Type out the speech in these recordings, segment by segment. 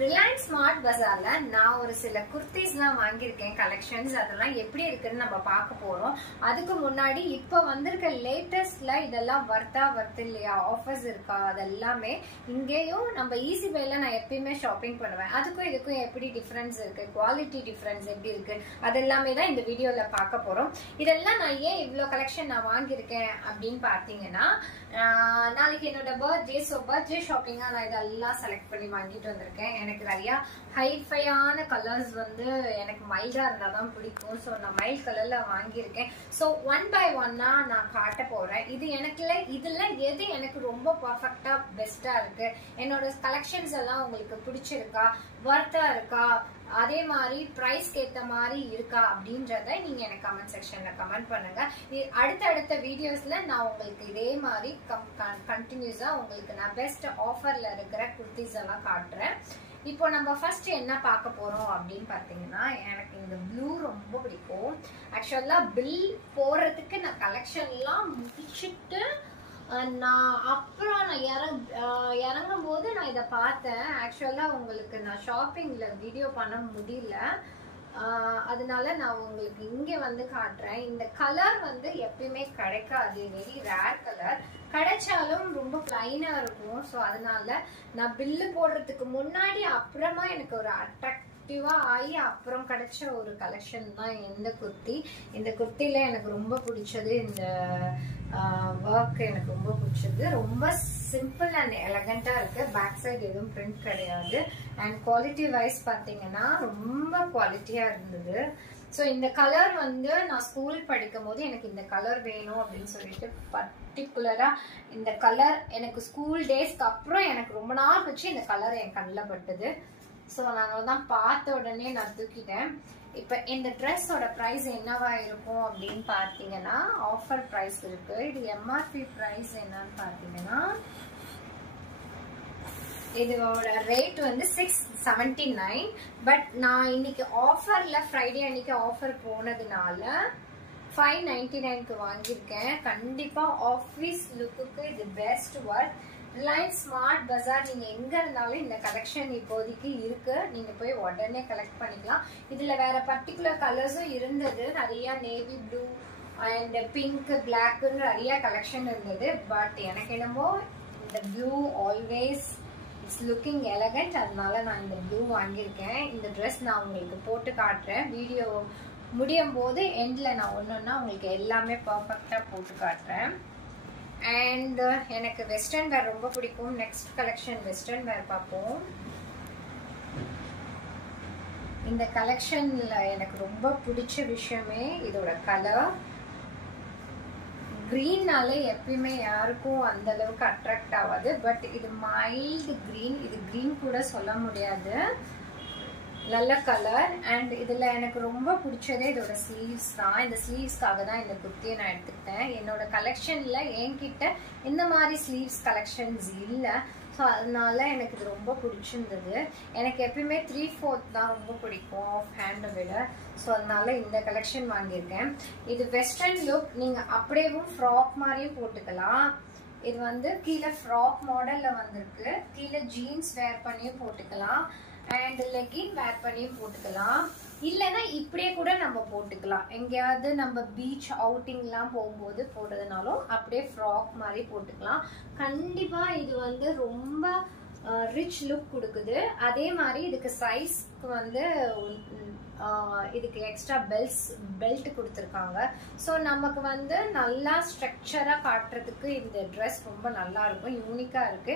Reliance smart பஜார்ல நான் ஒரு சில குர்த்திஸ்லாம் வாங்கியிருக்கேன் கலெக்ஷன்ஸ். அதெல்லாம் எப்படி இருக்குன்னு நம்ம பார்க்க போறோம். அதுக்கு முன்னாடி இப்ப வந்திருக்க லேட்டஸ்ட்ல இதெல்லாம் வர்த்து இல்லையா, ஆஃபர்ஸ் இருக்கா, அதெல்லாமே இங்கேயும் நம்ம ஈஸி பைல நான் எப்பயுமே ஷாப்பிங் பண்ணுவேன். அதுக்கும் இதுக்கும் எப்படி டிஃபரன்ஸ் இருக்கு, குவாலிட்டி டிஃபரன்ஸ் எப்படி இருக்கு, அதெல்லாமே தான் இந்த வீடியோல பார்க்க போறோம். இதெல்லாம் நான் ஏன் இவ்வளவு கலெக்ஷன் நான் வாங்கியிருக்கேன் அப்படின்னு பார்த்தீங்கன்னா, நாளைக்கு என்னோட பர்த்டே. ஸோ பர்த்டே ஷாப்பிங்கா நான் இதெல்லாம் செலக்ட் பண்ணி வாங்கிட்டு வந்திருக்கேன். எனக்கு நிறைய ஹைஃபையான கலர்ஸ் வந்து எனக்கு மைல்டா இருந்தாதான் பிடிக்கும். ஸோ நான் மைல்ட் கலர்ல வாங்கியிருக்கேன். ஸோ ஒன் பை ஒன்னா நான் காட்ட போறேன். இதுல எது எனக்கு ரொம்ப பர்ஃபெக்டா பெஸ்டா இருக்கு, என்னோட கலெக்ஷன்ஸ் எல்லாம் உங்களுக்கு பிடிச்சிருக்கா, வர்த்தா இருக்கா, அதே மாதிரி பிரைஸ்க்கு ஏத்த மாதிரி இருக்கா அப்படின்றத நீங்க எனக்கு கமெண்ட் செக்ஷன்ல கமெண்ட் பண்ணுங்க. அடுத்த வீடியோஸ்ல நான் உங்களுக்கு இதே மாதிரி கண்டினியூஸா உங்களுக்கு நான் பெஸ்ட் ஆஃபர்ல இருக்கிற குர்த்திஸ் எல்லாம் காட்டுறேன். இப்போ நம்ம ஃபர்ஸ்ட் என்ன பார்க்க போறோம் அப்படின்னு பாத்தீங்கன்னா, எனக்கு இந்த ப்ளூ ரொம்ப பிடிக்கும். ஆக்சுவலா பில் போறதுக்கு நான் கலெக்ஷன் எல்லாம் முடிச்சுட்டு நான் இறங்கும் போது நான் இதை பார்த்தேன். ஆக்சுவலா உங்களுக்கு நான் ஷாப்பிங்ல வீடியோ பண்ண முடியல, அதனால நான் உங்களுக்கு இங்க வந்து காட்டுறேன். இந்த கலர் வந்து எப்பயுமே கிடைக்காது, வெரி ரேர் கலர். கிடைச்சாலும் ரொம்ப பிளைனா இருக்கும். ஸோ அதனால நான் பில்லு போடுறதுக்கு முன்னாடி அப்புறமா எனக்கு ஒரு அட்ராக்டிவா ஆகி அப்புறம் கிடைச்ச ஒரு கலெக்ஷன் தான் இந்த குர்த்தி. இந்த குர்த்தில எனக்கு ரொம்ப பிடிச்சது இந்த ஒர்க், எனக்கு ரொம்ப பிடிச்சது. ரொம்ப சிம்பிள் அண்ட் எலகண்டா இருக்கு. பேக் சைடு எதுவும் பிரிண்ட் கிடையாது. அண்ட் குவாலிட்டி வைஸ் பாத்தீங்கன்னா ரொம்ப குவாலிட்டியா இருந்தது. ஸோ இந்த கலர் வந்து நான் ஸ்கூல் படிக்கும் போது எனக்கு இந்த கலர் வேணும் அப்படின்னு சொல்லிட்டு பர்டிகுலரா இந்த கலர் எனக்கு ஸ்கூல் டேஸ்க்கு அப்புறம் எனக்கு ரொம்ப நாள் கழிச்சு இந்த கலர் என் கண்ணில் பட்டது. ஸோ நான் தான் பார்த்த உடனே நான் தூக்கிட்டேன். இப்ப இந்த ட்ரெஸ்ஸோட பிரைஸ் என்னவா இருக்கும் அப்படின்னு பாத்தீங்கன்னா, ஆஃபர் பிரைஸ் இருக்கு. இது எம்ஆர்பி பிரைஸ் என்னன்னு பாத்தீங்கன்னா, இதோட ரேட் வந்து 679. பட் நான் இன்னைக்கு ஆஃபர்ல ஃப்ரைடே அன்னைக்கு ஆஃபர் போனதுனால 599க்கு வாங்கியிருக்கேன். கண்டிப்பா ஆஃபீஸ் லுக்குக்கு இது பெஸ்ட் ஒர்க். ரிலையன்ஸ் ஸ்மார்ட் பஜார் நீங்க எங்க இருந்தாலும் இந்த கலெக்ஷன் இப்போதைக்கு இருக்கு, நீங்க போய் உடனே கலெக்ட் பண்ணிக்கலாம். இதுல வேற பர்டிகுலர் கலர்ஸும் இருந்தது, நிறைய நேவி ப்ளூ அண்ட் பிங்க், பிளாக்னு நிறைய கலெக்ஷன் இருந்தது. பட் எனக்கு என்னமோ இந்த blue always it's looking elegant, அதனால நான் இந்த ப்ளூ வாங்கியிருக்கேன். இந்த ட்ரெஸ் நான் உங்களுக்கு போட்டு காட்டுறேன். வீடியோ முடியும் போது எண்ட்ல நான் ஒன்னொன்னா உங்களுக்கு எல்லாமே பர்ஃபெக்டா போட்டு காட்டுறேன். அண்ட் எனக்கு வெஸ்டர்ன் வேர் ரொம்ப பிடிக்கும். நெக்ஸ்ட் கலெக்ஷன் வெஸ்டர்ன் வேர் பார்ப்போம். இந்த கலெக்ஷன்ல எனக்கு ரொம்ப பிடிச்ச விஷயமே இதோட கலர். கிரீன்னாலே எப்பயுமே யாருக்கும் அந்த அளவுக்கு அட்ராக்ட் ஆகாது. பட் இது மைல்டு கிரீன், இது கிரீன் கூட சொல்ல முடியாது, நல்ல கலர். அண்ட் இதுல எனக்கு ரொம்ப பிடிச்சதே இதோட ஸ்லீவ்ஸ் தான். இந்த ஸ்லீவ்ஸ்க்காக தான் இந்த குர்த்தியை நான் எடுத்துக்கிட்டேன். என்னோட கலெக்ஷன்ல என்கிட்ட இந்த மாதிரி ஸ்லீவ்ஸ் கலெக்ஷன்ஸ் இல்லை. ஸோ அதனால எனக்கு இது ரொம்ப பிடிச்சிருந்தது. எனக்கு எப்பயுமே 3/4 தான் ரொம்ப பிடிக்கும் ஆஃப் ஹேண்டை விட. ஸோ அதனால இந்த கலெக்ஷன் வாங்கியிருக்கேன். இது வெஸ்டர்ன் லுக், நீங்க அப்படியேவும் ஃப்ராக் மாதிரியும் போட்டுக்கலாம். இது வந்து கீழே ஃப்ராக் மாடல்ல வந்திருக்கு, கீழே ஜீன்ஸ் வேர் பண்ணியும் போட்டுக்கலாம் அண்ட் லெகின் வேர் பண்ணியும் போட்டுக்கலாம். இல்லைன்னா இப்படியே கூட நம்ம போட்டுக்கலாம். எங்கேயாவது நம்ம பீச் அவுட்டிங்லாம் போகும்போது போடுறதுனாலும் அப்படியே ஃப்ராக் மாதிரி போட்டுக்கலாம். கண்டிப்பா இது வந்து ரொம்ப ரிச் லுக் கொடுக்குது. அதே மாதிரி இதுக்கு சைஸ்க்கு வந்து இதுக்கு எக்ஸ்ட்ரா பெல்ட் கொடுத்துருக்காங்க. ஸோ நமக்கு வந்து நல்லா ஸ்ட்ரக்சரா காட்டுறதுக்கு இந்த ட்ரெஸ் ரொம்ப நல்லா இருக்கும், யூனிக்கா இருக்கு.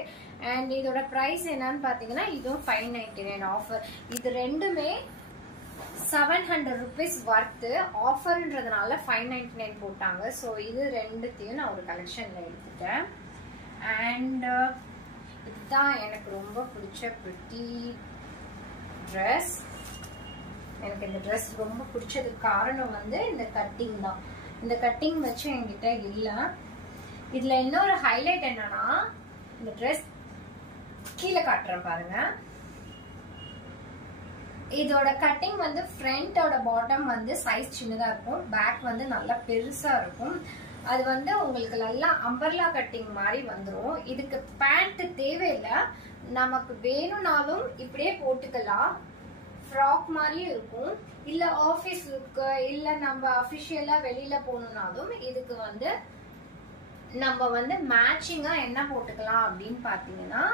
அண்ட் இதோட பிரைஸ் என்னன்னு பாத்தீங்கன்னா, இதுவும் 599 ஆஃபர். இது ரெண்டுமே 700 rupees வர்த்து. ஆஃபர்ன்றதுனால 599 போட்டாங்க. ஸோ இது ரெண்டுத்தையும் நான் ஒரு கலெக்ஷன்ல எடுத்துட்டேன். அண்ட் இதுதான் எனக்கு ரொம்ப பிடிச்ச பிரிட்டி ட்ரெஸ். எனக்கு இந்த ட்ரெஸ் ரொம்ப பிடிச்சதுக்கு காரணம் வந்து இந்த கட்டிங் தான். இந்த கட்டிங் வச்சு என்கிட்ட இல்லை. இதுல இன்னொரு ஹைலைட் என்னன்னா, இந்த ட்ரெஸ் கீழே காட்டுறேன் பாருங்க. இதோட கட்டிங் வந்து ஃப்ரண்டோட பாட்டம் வந்து சைஸ் சின்னதா இருக்கும், பேக் வந்து நல்லா பெருசா இருக்கும். அது வந்து உங்களுக்கு நல்லா அம்பர்லா கட்டிங் மாதிரி வந்துடும். இதுக்கு பேண்ட் தேவையில்லை, நமக்கு வேணும்னாலும் இப்படியே போட்டுக்கலாம், ஃப்ராக் மாதிரியும் இருக்கும். இல்ல ஆஃபீஸ் லுக்கு, இல்ல நம்ம அஃபிஷியலா வெளியில போகணும்னாலும் இதுக்கு வந்து நம்ம வந்து மேட்சிங்கா என்ன போட்டுக்கலாம் அப்படின்னு பாத்தீங்கன்னா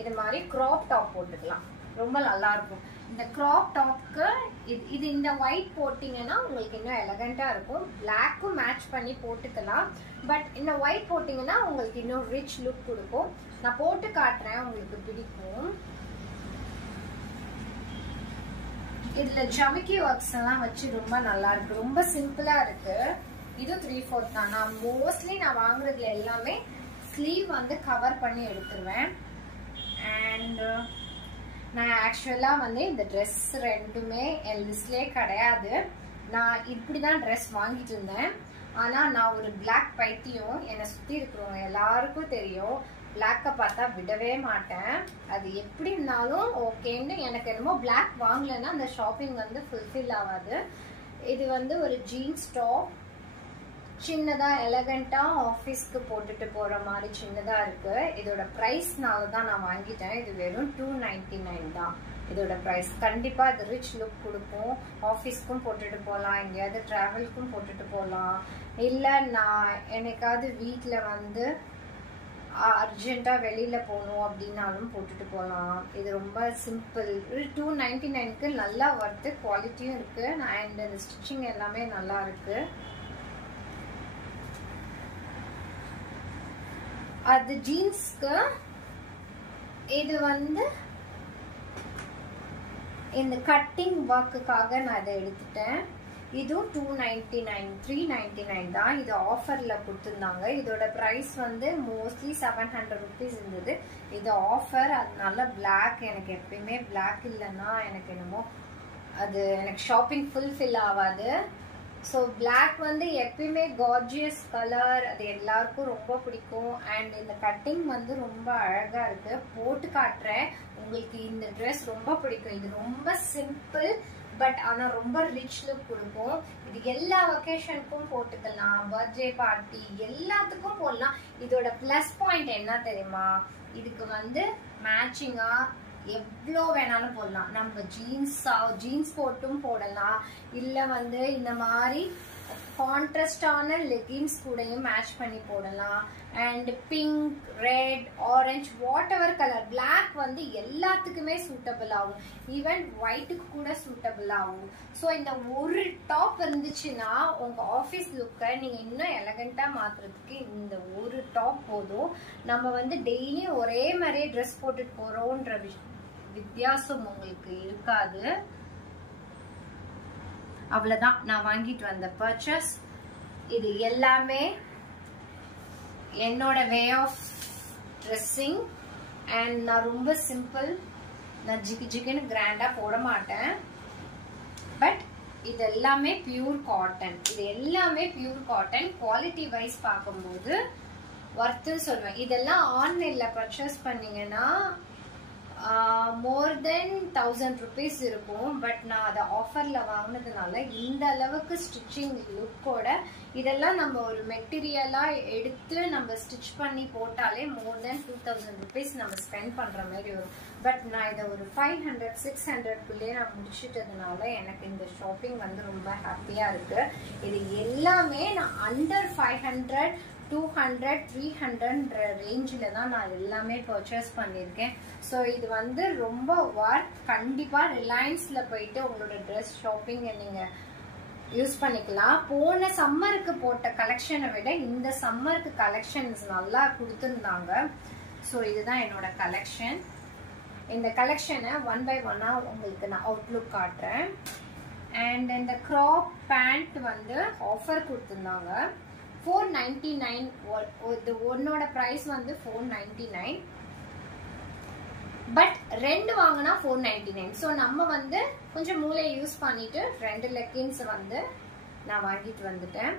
இது மாதிரி கிராப் டாப் போட்டுக்கலாம். ரொம்ப நல்லா இருக்கும். இந்த கிராப் டாப்க்கு இது இந்த ஒயிட் போட்டீங்கன்னா உங்களுக்கு இன்னும் எலகண்டா இருக்கும். பிளாக்கும் மேட்ச் பண்ணி போட்டுக்கலாம். பட் இந்த ஒயிட் போட்டீங்கன்னா உங்களுக்கு இன்னும் ரிச் லுக் கொடுக்கும். நான் போட்டு காட்டுறேன், உங்களுக்கு பிடிக்கும். இதுல ஜமிக்கி ஒர்க்ஸ் எல்லாம் வச்சு ரொம்ப நல்லா இருக்கு. ரொம்ப சிம்பிளா இருக்கு. இது 3/4 தான். நான் மோஸ்ட்லி நான் வாங்குறதுல எல்லாமே ஸ்லீவ் வந்து கவர் பண்ணி எடுத்துருவேன். அண்ட் நான் ஆக்சுவலா வந்து இந்த ட்ரெஸ் ரெண்டுமே என் லிஸ்ட்லேயே கிடையாது. நான் இப்படிதான் ட்ரெஸ் வாங்கிட்டு இருந்தேன். ஆனா நான் ஒரு பிளாக் பைத்தியம். என்னை சுத்தி இருக்கிறவங்க எல்லாருக்கும் தெரியும். பிளாக்கை பார்த்தா விடவே மாட்டேன். அது எப்படி இருந்தாலும் ஓகேன்னு எனக்கு என்னமோ பிளாக் வாங்கலைன்னா அந்த ஷாப்பிங் வந்து ஃபுல்ஃபில் ஆகாது. இது வந்து ஒரு ஜீன்ஸ் டாப், சின்னதா எலகண்டா ஆஃபீஸ்க்கு போட்டுட்டு போற மாதிரி சின்னதா இருக்கு. இதோட பிரைஸ்னால தான் நான் வாங்கிட்டேன். இது வெறும் 299 தான் இதோட பிரைஸ். கண்டிப்பா இது ரிச் லுக் கொடுக்கும். ஆஃபீஸ்க்கும் போட்டுட்டு போகலாம், எங்கேயாவது டிராவல்க்கும் போட்டுட்டு போகலாம், இல்ல நான் எனக்காவது வீட்டுல வந்து அர்ஜென்ட்டா வெளியில போகணும் அப்படின்னாலும் போட்டுட்டு போகலாம். இது ரொம்ப சிம்பிள். 299க்கு நல்லா ஒர்த்து, குவாலிட்டியும் இருக்கு. அண்ட் இந்த ஸ்டிச்சிங் எல்லாமே நல்லா இருக்கு. அது ஜீன்ஸ்க்கு இது வந்து இந்த கட்டிங் ஒர்க்குக்காக நான் இதை எடுத்துட்டேன். இதுவும் 299 399 தான். இது ஆஃபர்ல கொடுத்துருந்தாங்க. இதோட பிரைஸ் வந்து மோஸ்ட்லி 700 rupees இருந்தது. இது ஆஃபர், அதனால பிளாக், எனக்கு எப்பயுமே பிளாக் இல்லைன்னா எனக்கு என்னமோ அது எனக்கு ஷாப்பிங் ஃபுல்ஃபில் ஆகாது. ஸோ பிளாக் வந்து எப்பயுமே கார்ஜியஸ் கலர், அது எல்லாருக்கும் ரொம்ப பிடிக்கும். அண்ட் இந்த கட்டிங் வந்து ரொம்ப அழகா இருக்கு. போட்டு காட்டுறேன், உங்களுக்கு இந்த ட்ரெஸ் ரொம்ப பிடிக்கும். இது ரொம்ப சிம்பிள், பட் ஆனா ரொம்ப ரிச் லுக் கொடுக்கும். இது எல்லா ஒகேஷனுக்கும் போட்டுக்கலாம், பர்த்டே பார்ட்டி எல்லாத்துக்கும் போடலாம். இதோட பிளஸ் பாயிண்ட் என்ன தெரியுமா, இதுக்கு வந்து மேட்சிங்கா எவ்வளோ வேணாலும் போடலாம். நம்ம ஜீன்ஸ் போட்டும் போடலாம், இல்ல வந்து இந்த மாதிரி கான்ட்ராஸ்டான லெகின்ஸ் கூடயும் மேட்ச் பண்ணி போடலாம். And pink, red, orange, whatever colour, black வந்து எல்லாத்துக்குமே சூட்டபிள் ஆகும். ஈவன் ஒயிட்டுக்கு கூட சூட்டபிள் ஆகும். ஸோ இந்த ஒரு டாப் இருந்துச்சுன்னா உங்க ஆஃபீஸ் லுக்கை நீங்க இன்னும் எலகண்டா மாத்துறதுக்கு இந்த ஒரு டாப் போதும். நம்ம வந்து டெய்லி ஒரே மாதிரியே ட்ரெஸ் போட்டுட்டு போறோம்ன்ற வித்தியாசம் உங்களுக்கு இருக்காது. அவ்வளவுதான் நான் வாங்கிட்டு வந்த பர்ச்சேஸ். இது எல்லாமே என்னோட வே ஆஃப் ட்ரெஸ்ஸிங். அண்ட் நான் ரொம்ப சிம்பிள், நான் ஜிகுன்னு கிராண்டா போட மாட்டேன். பட் இது எல்லாமே பியூர் காட்டன். இது எல்லாமே பியூர் காட்டன். குவாலிட்டி வைஸ் பார்க்கும்போது ஒர்த்துன்னு சொல்லுவேன். இதெல்லாம் ஆன்லைன்ல பர்ச்சேஸ் பண்ணீங்கன்னா மோர் தென் 1000 rupees இருக்கும். பட் நான் அதை ஆஃபர்ல வாங்கினதுனால இந்த அளவுக்கு ஸ்டிச்சிங் லுக்கோட, இதெல்லாம் நம்ம ஒரு மெட்டீரியலா எடுத்து நம்ம ஸ்டிச் பண்ணி போட்டாலே மோர் தென் 2000 rupees நம்ம ஸ்பெண்ட் பண்ற மாதிரி வரும். பட் நான் இதை ஒரு 500-600 நான் முடிச்சிட்டதுனால எனக்கு இந்த ஷாப்பிங் வந்து ரொம்ப ஹாப்பியா இருக்கு. இது எல்லாமே நான் அண்டர் 500, 200, 300 ரேஞ்சில் தான் நான் எல்லாமே பர்ச்சேஸ் பண்ணியிருக்கேன். ஸோ இது வந்து ரொம்ப ஒர்த். கண்டிப்பாக ரிலையன்ஸில் போயிட்டு உங்களோட ட்ரெஸ் ஷாப்பிங்கை நீங்கள் யூஸ் பண்ணிக்கலாம். போன சம்மருக்கு போட்ட கலெக்ஷனை விட இந்த சம்மருக்கு கலெக்ஷன்ஸ் நல்லா கொடுத்துருந்தாங்க. ஸோ இதுதான் என்னோட கலெக்ஷன். இந்த கலெக்ஷனை 1 by 1 உங்களுக்கு நான் அவுட்லுக் காட்டுறேன். அண்ட் இந்த க்ராப் பேண்ட் வந்து ஆஃபர் கொடுத்துருந்தாங்க. 499. இது ஒன்னோட பிரைஸ் வந்து 499. பட் ரெண்டு வாங்கினா 499. ஸோ நம்ம வந்து கொஞ்சம் மூளையை யூஸ் பண்ணிட்டு 2 லெக்கின்ஸ் வந்து நான் வாங்கிட்டு வந்துட்டேன்.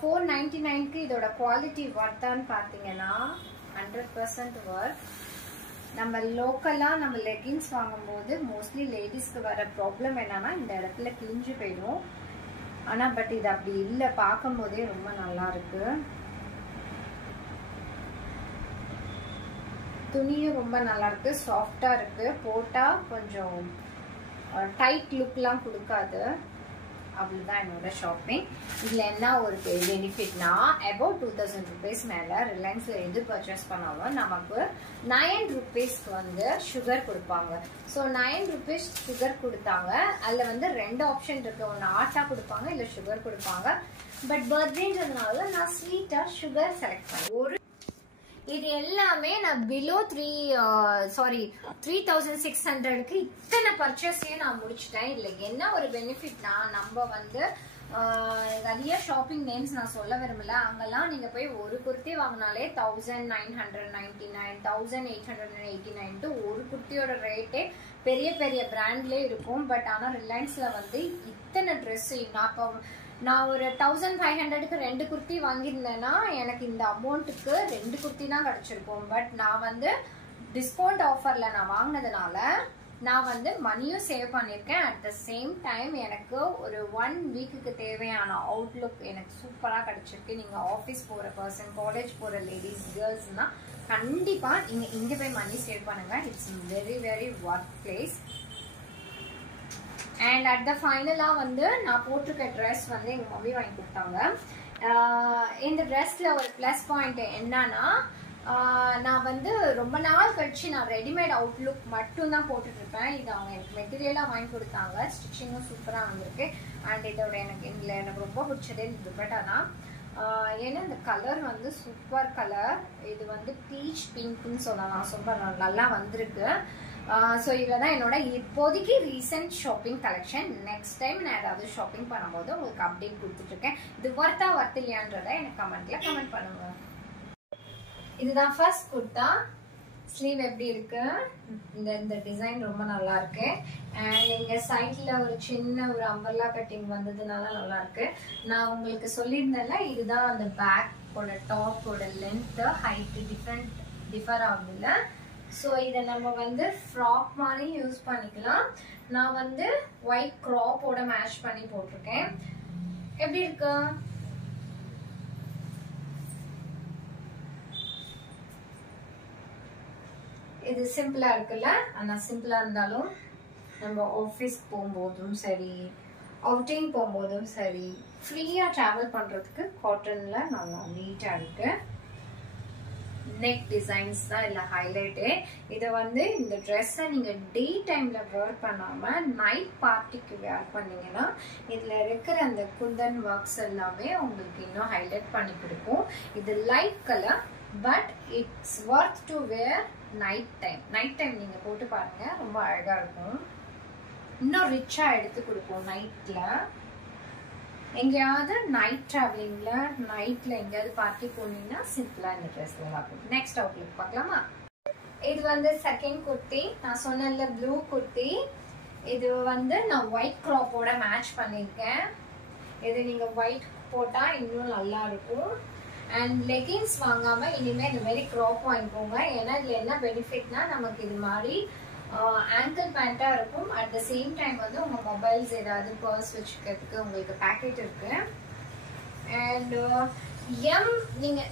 499க்கு இதோட குவாலிட்டி ஒர்த்தான்னு பார்த்தீங்கன்னா 100% ஒர்த். நம்ம லோக்கலாக நம்ம லெகின்ஸ் வாங்கும்போது மோஸ்ட்லி லேடிஸ்க்கு வர ப்ராப்ளம் என்னன்னா இந்த இடத்துல கிழிஞ்சு போயிடும். ஆனா பட் இது அப்படி இல்லை, பார்க்கும் போதே ரொம்ப நல்லா இருக்கு. துணியும் ரொம்ப நல்லா இருக்கு, சாஃப்டா இருக்கு, போட்டா கொஞ்சம் டைட் லுக்லாம் கொடுக்காது. அவ்வளோதான் என்னோட ஷாப்பிங். இதில் என்ன ஒரு பெனிஃபிட்னா அபவுட் 2000 rupees மேலே ரிலையன்ஸில் எது பர்ச்சேஸ் பண்ணாலும் நமக்கு 9 rupeesக்கு வந்து சுகர் கொடுப்பாங்க. ஸோ 9 rupees சுகர் கொடுத்தாங்க. அதில் வந்து 2 ஆப்ஷன் இருக்கு, ஒன்று ஆட்டா கொடுப்பாங்க இல்லை சுகர் கொடுப்பாங்க. பட் பர்த்டேன்றதுனால நான் ஸ்வீட்டாக சுகர் செலக்ட் பண்ணேன். இது எல்லாமே நான் பிலோ 3600க்கு இத்தனை பர்ச்சேஸையும் நான் முடிச்சிட்டேன். இதுல என்ன ஒரு பெனிஃபிட்னா நம்ம வந்து நிறைய ஷாப்பிங் நேம்ஸ் நான் சொல்ல விரும்பல. அங்கெல்லாம் நீங்க போய் ஒரு குர்த்தி வாங்கினாலே 1999 1889 ஒரு குர்த்தியோட ரேட்டே பெரிய பெரிய பிராண்ட்லயே இருக்கும். பட் ஆனா ரிலையன்ஸ்ல வந்து இத்தனை ட்ரெஸ் நான் ஒரு 1500க்கு 2 குர்த்தி வாங்கியிருந்தேன்னா எனக்கு இந்த அமௌண்ட்டுக்கு 2 குர்த்தி தான் கிடைச்சிருக்கும். பட் நான் வந்து டிஸ்கவுண்ட் ஆஃபர்ல நான் வாங்கினதுனால நான் வந்து மணியும் சேவ் பண்ணியிருக்கேன். அட் த சேம் டைம் எனக்கு ஒரு 1 வீக்குக்கு தேவையான அவுட்லுக் எனக்கு சூப்பராக கிடைச்சிருக்கு. நீங்கள் ஆஃபீஸ் போகிற பர்சன், காலேஜ் போகிற லேடிஸ், கேர்ள்ஸ்னா கண்டிப்பாக நீங்கள் இங்கே போய் மணி சேவ் பண்ணுங்க. It's very very work place. And at the ஃபைனலாக வந்து நான் போட்டிருக்க ட்ரெஸ் வந்து எங்கள் மம்மி வாங்கி கொடுத்தாங்க. இந்த ட்ரெஸ்ல ஒரு ப்ளஸ் பாயிண்ட் என்னன்னா நான் வந்து ரொம்ப நாள் கழிச்சு நான் ரெடிமேட் அவுட்லுக் மட்டும் தான் போட்டுட்டு இருப்பேன். இது அவங்க எனக்கு மெட்டீரியலாக வாங்கி கொடுத்தாங்க. ஸ்டிச்சிங்கும் சூப்பராக வந்திருக்கு. அண்ட் இதோட எனக்கு ரொம்ப பிடிச்சதே இந்த துப்பட்டா தான். ஏன்னா இந்த கலர் வந்து சூப்பர் கலர். இது வந்து பீச் பிங்க்னு சொல்லலாம், சூப்பர் நல்லா வந்திருக்கு. ஸோ இதில் தான் என்னோட இப்போதைக்கு recent shopping collection. Next time நான் ஏதாவது ஷாப்பிங் பண்ணும்போது உங்களுக்கு அப்டேட் கொடுத்துட்ருக்கேன். இது ஒர்த்தா இல்லையான்றதை எனக்கு கமெண்ட் பண்ணுங்க. இதுதான் ஃபர்ஸ்ட் குர்த்தா. ஸ்லீவ் எப்படி இருக்கு, இந்த டிசைன் ரொம்ப நல்லா இருக்கு. அண்ட் இங்க சைட்ல ஒரு சின்ன ஒரு அம்பர்லா கட்டிங் வந்ததுனால நல்லா இருக்கு. நான் உங்களுக்கு சொல்லியிருந்தேன்ல, இதுதான் அந்த பேக்கோட டாப்போட லென்த் ஹைட் டிஃபர் ஆகுதுல்ல. ஸோ இதை நம்ம வந்து ஃப்ராக் மாதிரி யூஸ் பண்ணிக்கலாம். நான் வந்து ஒயிட் க்ராப்போட மேட்ச் பண்ணி போட்டிருக்கேன். எப்படி இருக்கு? இது சிம்பிளா இருக்குல்ல. ஆனா சிம்பிளா இருந்தாலும் நம்ம ஆஃபீஸ் போகும்போதும் சரி, அவுட்டிங் போகும்போதும் சரி, ஃப்ரீயா டிராவல் பண்றதுக்கு காட்டன்ல நல்லா நீட்டா இருக்கு. நெக் டிசைன்ஸ் தான் இல்ல ஹைலைட்டே. இதை வந்து இந்த ட்ரெஸ்ஸை நீங்க டே டைம்ல வேர் பண்ணாம நைட் பார்ட்டிக்கு வேர் பண்ணீங்கன்னா இதுல இருக்கிற அந்த குந்தன் ஒர்க்ஸ் எல்லாமே உங்களுக்கு இன்னும் ஹைலைட் பண்ணி கொடுக்கும். இது light colour, but it's worth to wear night time நீங்க போட்டு பாருங்க, ரொம்ப அழகா இருக்கும். இன்னும் ரிச்சா எடுத்து கொடுப்போம் நைட்ல. எங்கேயாவது நைட் டிராவலிங்ல நைட்ல எங்கேயாவது பார்ட்டி போனீங்கன்னா சிம்பிளா இந்த ட்ரெஸ் இருக்கும். நெக்ஸ்ட் அவுட்லுக் பார்க்கலாமா? இது வந்து செகண்ட் குர்த்தி. நான் சொன்னேன்ல ப்ளூ குர்த்தி. இது வந்து நான் ஒயிட் கிராப்போட மேட்ச் பண்ணியிருக்கேன். இது நீங்க ஒயிட் போட்டா இன்னும் நல்லா இருக்கும். அண்ட் லெகின்ஸ் வாங்காம இனிமே இந்த மாதிரி கிராப் வாங்கிக்கோங்க. ஏன்னா இதுல என்ன பெனிஃபிட்னா நமக்கு இது மாதிரி ஆங்கிள் பேண்டா இருக்கும். அட் த சேம் டைம் வந்து உங்க மொபைல்ஸ் ஏதாவது பர்ஸ் வச்சுக்கிறதுக்கு உங்களுக்கு பேக்கெட் இருக்கு. அண்ட்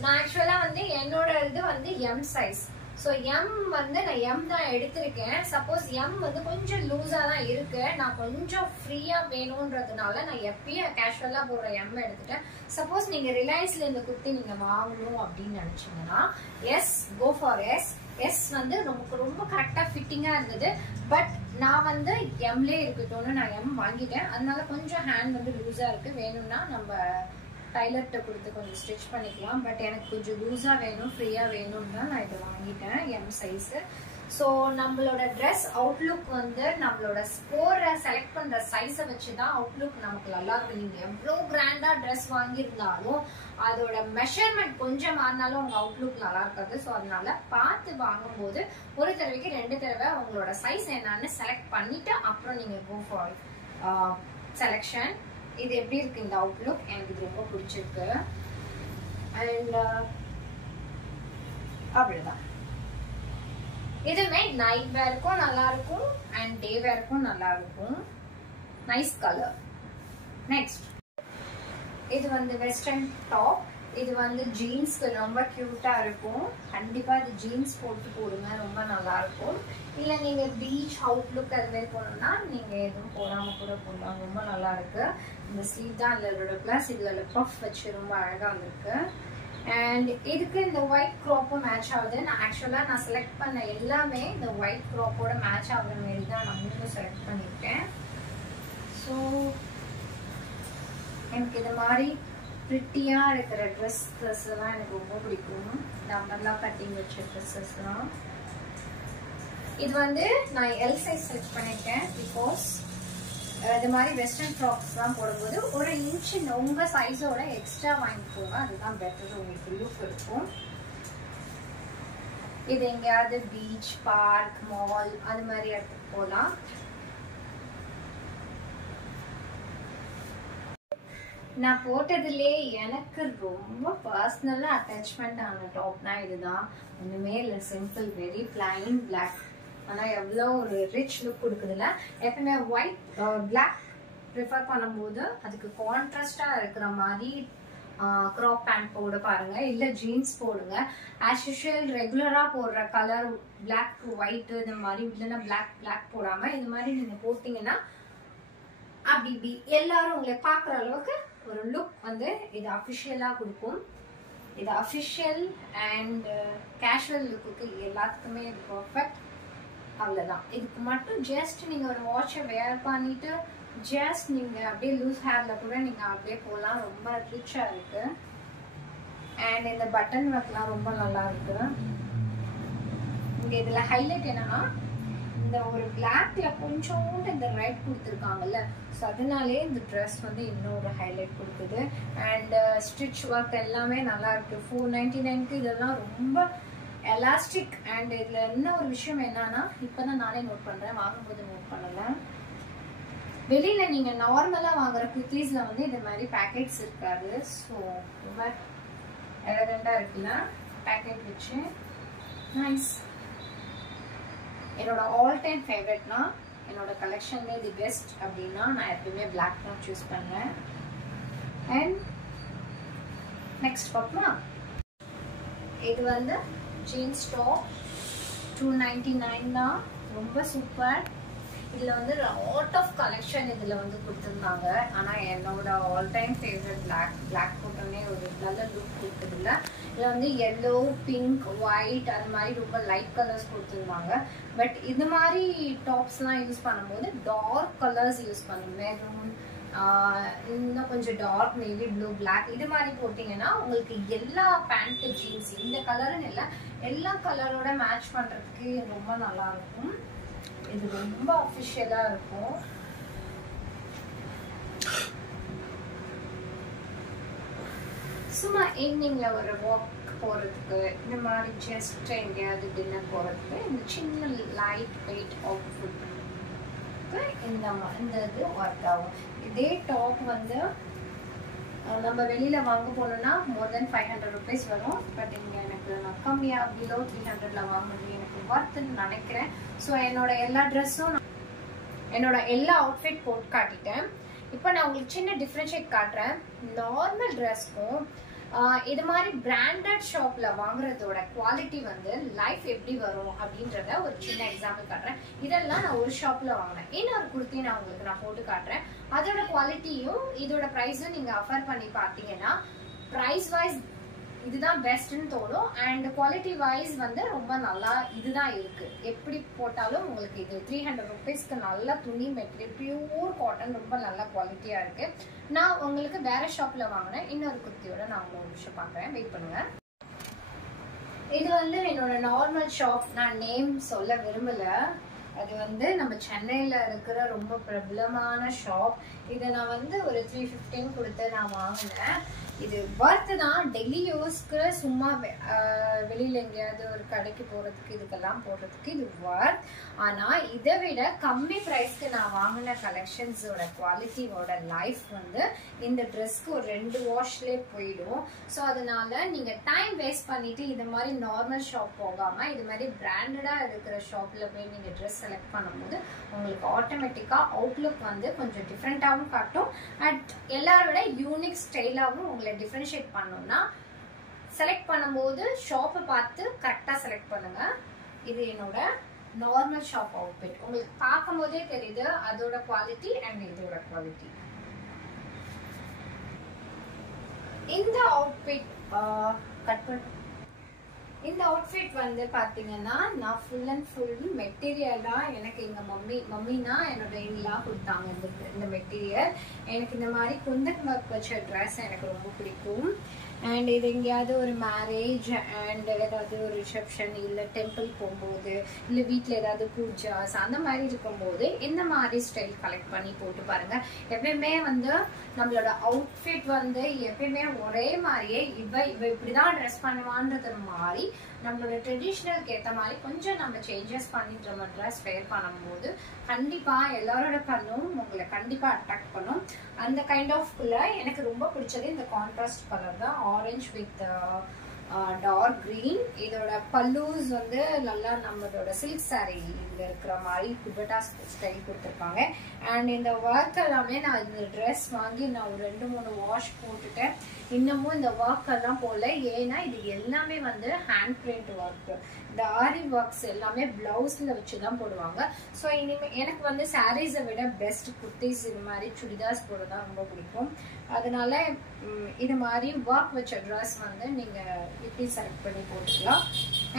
நான் ஆக்சுவலா வந்து என்னோட இது வந்து எம் சைஸ். ஸோ எம் வந்து நான் எம் தான் எடுத்திருக்கேன். சப்போஸ் எம் வந்து கொஞ்சம் லூஸா தான் இருக்கு. நான் கொஞ்சம் ஃப்ரீயா வேணும்ன்றதுனால நான் எப்பயும் கேஷுவலா போடுற எம் எடுத்துட்டேன். சப்போஸ் நீங்க ரிலையன்ஸ்ல இந்த குர்த்தி நீங்க வாங்கணும் அப்படின்னு நினைச்சீங்கன்னா S, go for S. S வந்து நமக்கு ரொம்ப கரெக்டா ஃபிட்டிங்கா இருந்தது. பட் நான் வந்து எம்லே இருக்கட்டும்னு நான் எம் வாங்கிட்டேன். அதனால கொஞ்சம் ஹேண்ட் வந்து லூஸா இருக்கு. வேணும்னா நம்ம டைலர்கிட்ட கொடுத்து கொஞ்சம் ஸ்டிச் பண்ணிக்கலாம். பட் எனக்கு கொஞ்சம் லூஸா வேணும், ஃப்ரீயா வேணும்னா நான் இதை வாங்கிட்டேன் எம் சைஸ். ஸோ நம்மளோட ட்ரெஸ் அவுட்லுக் வந்து நம்மளோட ஸ்கோரை செலக்ட் பண்ற சைஸை வச்சுதான் அவுட்லுக் நமக்கு நல்லா இருக்கும். நீங்க எவ்வளோ கிராண்டா ட்ரெஸ் வாங்கியிருந்தாலும் அதோட மெஷர்மெண்ட் கொஞ்சம் மாறினாலும் உங்க அவுட்லுக் நல்லா இருக்காது. ஸோ அதனால பார்த்து வாங்கும்போது ஒரு தடவைக்கு 2 தடவை உங்களோட சைஸ் என்னன்னு செலக்ட் பண்ணிட்டு அப்புறம் நீங்க கோ ஃபார் செலக்ஷன். இது எப்படி இருக்கு இந்த அவுட்லுக்? எனக்கு இது ரொம்ப பிடிச்சிருக்கு. அண்ட் அப்படிதான் இதுவுமே நைட் வேருக்கும் நல்லா இருக்கும் அண்ட் டே வேருக்கும் நல்லா இருக்கும். Nice colour. நெக்ஸ்ட் இது வந்து வெஸ்டர்ன் டாப். இது வந்து ஜீன்ஸ்க்கு ரொம்ப கியூட்டா இருக்கும். கண்டிப்பா இது ஜீன்ஸ் போட்டு போடுங்க, ரொம்ப நல்லா இருக்கும். இல்ல நீங்க பீச் அவுட்லுக் அது மாதிரி போனோம்னா நீங்க எதுவும் போடாம கூட போடலாம், ரொம்ப நல்லா இருக்கு. இந்த ஸ்லீவ் தான் இதோட பிளஸ். இதுல பஃப் வச்சு ரொம்ப அழகா வந்திருக்கு. அண்ட் இதுக்கு இந்த ஒயிட் க்ராப்பும் மேட்ச் ஆகுது. நான் செலக்ட் பண்ண எல்லாமே இந்த ஒயிட் க்ராப்போட மேட்ச் ஆகுற மாதிரி தான் நான் இன்னும் செலக்ட் பண்ணியிருக்கேன். ஸோ எனக்கு இது மாதிரி பிரிட்டியா இருக்கிற ட்ரெஸ்ஸஸ் எல்லாம் எனக்கு ரொம்ப பிடிக்கும். இந்த அம்பர்லா கட்டிங் வச்ச ட்ரெஸ்ஸஸ்லாம். இது வந்து நான் எல் சைஸ் செலக்ட் பண்ணியிருக்கேன். பிகாஸ் இது மாதிரி வெஸ்டர்ன் ஃப்ராக்ஸ்லாம் போடும்போது ஒரு இன்ச்சு உங்க சைஸோட எக்ஸ்ட்ரா வாங்கிக்கோங்க, அதுதான் பெட்டர், உங்களுக்கு லுக் இருக்கும். இது எங்கேயாவது பீச், பார்க், மால் அது மாதிரி இடத்துக்கு போகலாம். நான் போட்டதுலேயே எனக்கு ரொம்ப பர்சனலாக அட்டாச்மெண்ட் ஆன டாப்னா இதுதான். ஒன்றுமே இல்லை, சிம்பிள், வெரி பிளைன் பிளாக். ஆனால் எவ்வளோ ஒரு ரிச் லுக் கொடுக்குதுல்ல. எப்பவுமே ஒயிட் பிளாக் ப்ரிஃபர் பண்ணும்போது அதுக்கு கான்ட்ராஸ்டாக இருக்கிற மாதிரி க்ராப் பேண்ட் போட பாருங்க, இல்லை ஜீன்ஸ் போடுங்க. ஆஸ் யூஷுவல் ரெகுலராக போடுற கலர் பிளாக் டு ஒயிட் இந்த மாதிரி, இல்லைன்னா பிளாக் போடாமல் இது மாதிரி நீங்கள் போட்டிங்கன்னா அப்படி எல்லாரும் உங்களை பார்க்குற அளவுக்கு ஒரு லுக் வந்து இது அஃபிஷியலாக கொடுக்கும். இது அஃபிஷியல் அண்ட் கேஷுவல் லுக்குக்கு எல்லாத்துக்குமே இது பர்ஃபெக்ட். அவ்வளோதான். இதுக்கு மட்டும் ஜஸ்ட் நீங்கள் ஒரு வாட்சை வேர் பண்ணிட்டு ஜஸ்ட் நீங்கள் அப்படியே லூஸ் ஹேரில் கூட நீங்கள் அப்படியே போகலாம், ரொம்ப ரிச்சாக இருக்கு. அண்ட் இந்த பட்டன் ஒர்க்லாம் ரொம்ப நல்லா இருக்கு. இங்கே இதில் ஹைலைட் என்னன்னா இந்த ஒரு பிளாக்ல கொஞ்சோண்டு இந்த ரெட் கொடுத்துருக்காங்கல்ல, ஸோ அதனாலே இந்த ட்ரெஸ் வந்து இன்னொரு ஹைலைட் கொடுக்குது. அண்ட் ஸ்டிச் ஒர்க் எல்லாமே நல்லா இருக்கு. 499க்கு இதெல்லாம் ரொம்ப எலாஸ்டிக். அண்ட் இதில் என்ன ஒரு விஷயம் என்னன்னா, இப்போதான் நானே நோட் பண்ணுறேன், வாங்கும்போது நோட் பண்ணலை. வெளியில நீங்க நார்மலா வாங்குற குர்த்திஸ்ல வந்து இந்த மாதிரி பேக்கெட்ஸ் இருக்காது. ஸோ ரொம்ப எலகண்டா இருக்குல்ல பேக்கெட் வச்சு, நைஸ். என்னோட ஆல் டைம் ஃபேவரட்னா என்னோட கலெக்ஷன்ல தி பெஸ்ட் அப்படின்னா நான் எப்பவுமே பிளாக் தான் சூஸ் பண்ணுவேன். அண்ட் நெக்ஸ்ட் பார்க்கலாம். இது வந்து ஜீன்ஸ் டாப் 299 தான், ரொம்ப சூப்பர். இதில் வந்து லாட் ஆஃப் கலெக்ஷன் இதில் வந்து கொடுத்துருந்தாங்க. ஆனால் என்னோட ஆல் டைம் ஃபேவரட் பிளாக் போட்டோன்னே ஒரு நல்ல லுக் கொடுக்குதுல்ல. இதில் வந்து எல்லோ, பிங்க், ஒயிட் அது மாதிரி ரொம்ப லைட் கலர்ஸ் கொடுத்துருந்தாங்க. பட் இது மாதிரி டாப்ஸ்லாம் யூஸ் பண்ணும்போது டார்க் கலர்ஸ் யூஸ் பண்ணும். மெரூன், இன்னும் கொஞ்சம் டார்க் நேவி ப்ளூ, பிளாக் இது மாதிரி போட்டிங்கன்னா உங்களுக்கு எல்லா பேண்ட் ஜீன்ஸ் இந்த கலருன்னு இல்லை, எல்லா கலரோட மேட்ச் பண்ணுறதுக்கு ரொம்ப நல்லா இருக்கும். இது ரொம்ப அஃபிஷியலா இருக்கும். சும்மா ஈவினிங்ல ஒரு வாக் போறதுக்கு, இந்த மாதிரி ஜஸ்ட் எங்கேயாவது டின்னர் போறதுக்கு இந்த சின்ன லைட் வெயிட் அவுட்ஃபிட் இந்த இது ஒர்க் ஆகும். இதே டாப் வந்து நம்ம வெளியில வாங்க போனோம்னா மோர் தென் 500 rupees வரும். பட் இங்க எனக்கு நான் கம்மியா பிலோ 300ல வாங்குறது எனக்கு வர்த்துன்னு நினைக்கிறேன். ஸோ என்னோட எல்லா ட்ரெஸ்ஸும் என்னோட எல்லா அவுட்ஃபிட் போட்டு காட்டிட்டேன். இப்போ நான் உங்களுக்கு சின்ன டிஃப்ரென்ஷியேட் காட்டுறேன். நார்மல் ட்ரெஸ்க்கும் இது மாதிரி பிராண்டட் ஷாப்ல வாங்குறதோட குவாலிட்டி வந்து லைஃப் எப்படி வரும் அப்படின்றத ஒரு சின்ன எக்ஸாம்பிள் காட்டுறேன். இதெல்லாம் நான் ஒரு ஷாப்ல வாங்கினேன். இன்னொரு குர்த்தி நான் உங்களுக்கு நான் போட்டு காட்டுறேன். அதோட குவாலிட்டியும் இதோட ப்ரைஸும் நீங்க அஃபர் பண்ணி பார்த்தீங்கன்னா ப்ரைஸ் வைஸ் இதுதான் பெஸ்ட்னு தோணும். அண்ட் குவாலிட்டி வைஸ் வந்து ரொம்ப நல்லா இதுதான் இருக்கு. எப்படி போட்டாலும் உங்களுக்கு இது 300 rupeesக்கு நல்ல துணி மெட்டீரியல், பியூர் காட்டன், ரொம்ப நல்ல குவாலிட்டியா இருக்கு. நான் உங்களுக்கு வேற ஷாப்ல வாங்கினேன். இன்னொரு குர்த்தியோட நான் உங்களை ஒரு விஷயம் பார்க்குறேன், வெயிட் பண்ணுங்க. இது வந்து என்னோட நார்மல் ஷாப். நான் நேம் சொல்ல விரும்பல. அது வந்து நம்ம சென்னையில இருக்கிற ரொம்ப பிரபலமான ஷாப். இதை நான் வந்து ஒரு 315 கொடுத்து நான் வாங்கினேன். இது வர்த்து தான். டெய்லி யூஸ்க்கு சும்மா வெளியில எங்கேயாவது ஒரு கடைக்கு போறதுக்கு இதுக்கெல்லாம் போடுறதுக்கு இது வர்த். ஆனா இதை விட கம்மி பிரைஸ்க்கு நான் வாங்கின கலெக்ஷன்ஸோட குவாலிட்டியோட லைஃப் வந்து இந்த ட்ரெஸ்க்கு ஒரு 2 வாஷ்லேயே போயிடும். ஸோ அதனால நீங்க டைம் வேஸ்ட் பண்ணிட்டு இது மாதிரி நார்மல் ஷாப் போகாம இது மாதிரி பிராண்டடா இருக்கிற ஷாப்ல போய் நீங்க ட்ரெஸ் செலக்ட் பண்ணும்போது உங்களுக்கு ஆட்டோமேட்டிக்காக அவுட்லுக் வந்து கொஞ்சம் டிஃப்ரெண்ட்டாகவும் காட்டும். அண்ட் எல்லாரை விட யூனிக் ஸ்டைலாகவும் உங்களை டிஃப்ரென்ஷியேட் பண்ணணும்னா செலக்ட் பண்ணும்போது ஷாப்பை பார்த்து கரெக்டாக செலக்ட் பண்ணுங்கள். இது என்னோட நார்மல் ஷாப் அவுட்ஃபிட். உங்களுக்கு பார்க்கும் போதே தெரியுது அதோட குவாலிட்டி அண்ட் இதோட குவாலிட்டி. இந்த அவுட்ஃபிட் இந்த அவுட்ஃபிட் வந்து பார்த்தீங்கன்னா நான் ஃபுல் அண்ட் ஃபுல் மெட்டீரியலாக எனக்கு எங்கள் மம்மினா என்னோட இன்லாம் கொடுத்தாங்க. இந்த மெட்டீரியல் எனக்கு இந்த மாதிரி குந்தன் ஒர்க் வச்ச ட்ரெஸ் எனக்கு ரொம்ப பிடிக்கும். அண்ட் இது எங்கேயாவது ஒரு மேரேஜ் அண்ட் ஏதாவது ஒரு ரிசப்ஷன் இல்லை டெம்பிள் போகும்போது இல்லை வீட்டில் ஏதாவது பூஜாஸ் அந்த மாதிரி இருக்கும்போது இந்த மாதிரி ஸ்டைல் கலெக்ட் பண்ணி போட்டு பாருங்கள். எப்பயுமே வந்து நம்மளோட அவுட்ஃபிட் வந்து எப்பயுமே ஒரே மாதிரியே இவ இப்படி தான் ட்ரெஸ் பண்ணுவான்றது மாதிரி நம்மளோட ட்ரெடிஷ்னலுக்கு ஏற்ற மாதிரி கொஞ்சம் நம்ம சேஞ்சஸ் பண்ணிட்டு நம்ம ட்ரெஸ் வேர் பண்ணும்போது கண்டிப்பாக எல்லாரோட கண்ணும் உங்களை கண்டிப்பாக அட்ராக்ட் பண்ணும். அந்த கைண்ட் ஆஃப்குள்ள எனக்கு ரொம்ப பிடிச்சது இந்த கான்ட்ராஸ்ட் கலர் தான், ஆரஞ்ச் வித் டார்க் கிரீன். இதோட பல்லூஸ் வந்து நல்லா நம்மளோட சில்க் சாரீல இருக்கிற மாதிரி குபட்டா ஸ்டைல் கொடுத்துருக்காங்க. அண்ட் இந்த ஒர்க் எல்லாமே நான் இந்த ட்ரெஸ் வாங்கி நான் ஒரு 2-3 வாஷ் போட்டுட்டேன். இன்னமும் இந்த ஒர்க் எல்லாம் போல, ஏன்னா இது எல்லாமே வந்து ஹேண்ட் பிரிண்ட் ஒர்க். இந்த ஆரி ஒர்க்ஸ் எல்லாமே பிளவுஸ்ல வச்சுதான் போடுவாங்க. ஸோ இனிமே எனக்கு வந்து சாரீஸை விட பெஸ்ட் குர்த்திஸ் இது மாதிரி சுடிதார்ஸ் போடுறதான் ரொம்ப பிடிக்கும். அதனால இது மாதிரி ஒர்க் வச்ச ட்ரெஸ் வந்து நீங்க இப்படி செலக்ட் பண்ணி போட்டுக்கலாம்.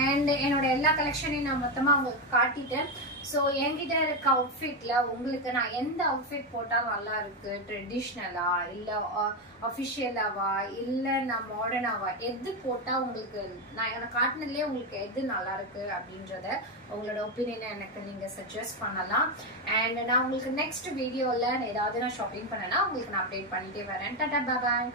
அண்ட் என்னோட எல்லா கலெக்ஷனையும் நான் மொத்தமாக உங்களுக்கு காட்டிட்டேன். ஸோ என்கிட்ட இருக்க அவுட்ஃபிட்ல உங்களுக்கு நான் எந்த அவுட்ஃபிட் போட்டால் நல்லா இருக்கு, ட்ரெடிஷ்னலா இல்லை அஃபிஷியலாவா இல்லை நான் மாடர்னாவா, எது போட்டால் உங்களுக்கு நான் எனக்கு காட்டினதுலேயே உங்களுக்கு எது நல்லா இருக்கு அப்படின்றத உங்களோட ஒப்பீனியனை எனக்கு நீங்கள் சஜஸ்ட் பண்ணலாம். அண்ட் நான் உங்களுக்கு நெக்ஸ்ட் வீடியோவில் ஏதாவது நான் ஷாப்பிங் பண்ணேன்னா உங்களுக்கு நான் அப்டேட் பண்ணிட்டே வரேன். டாடா பாய்.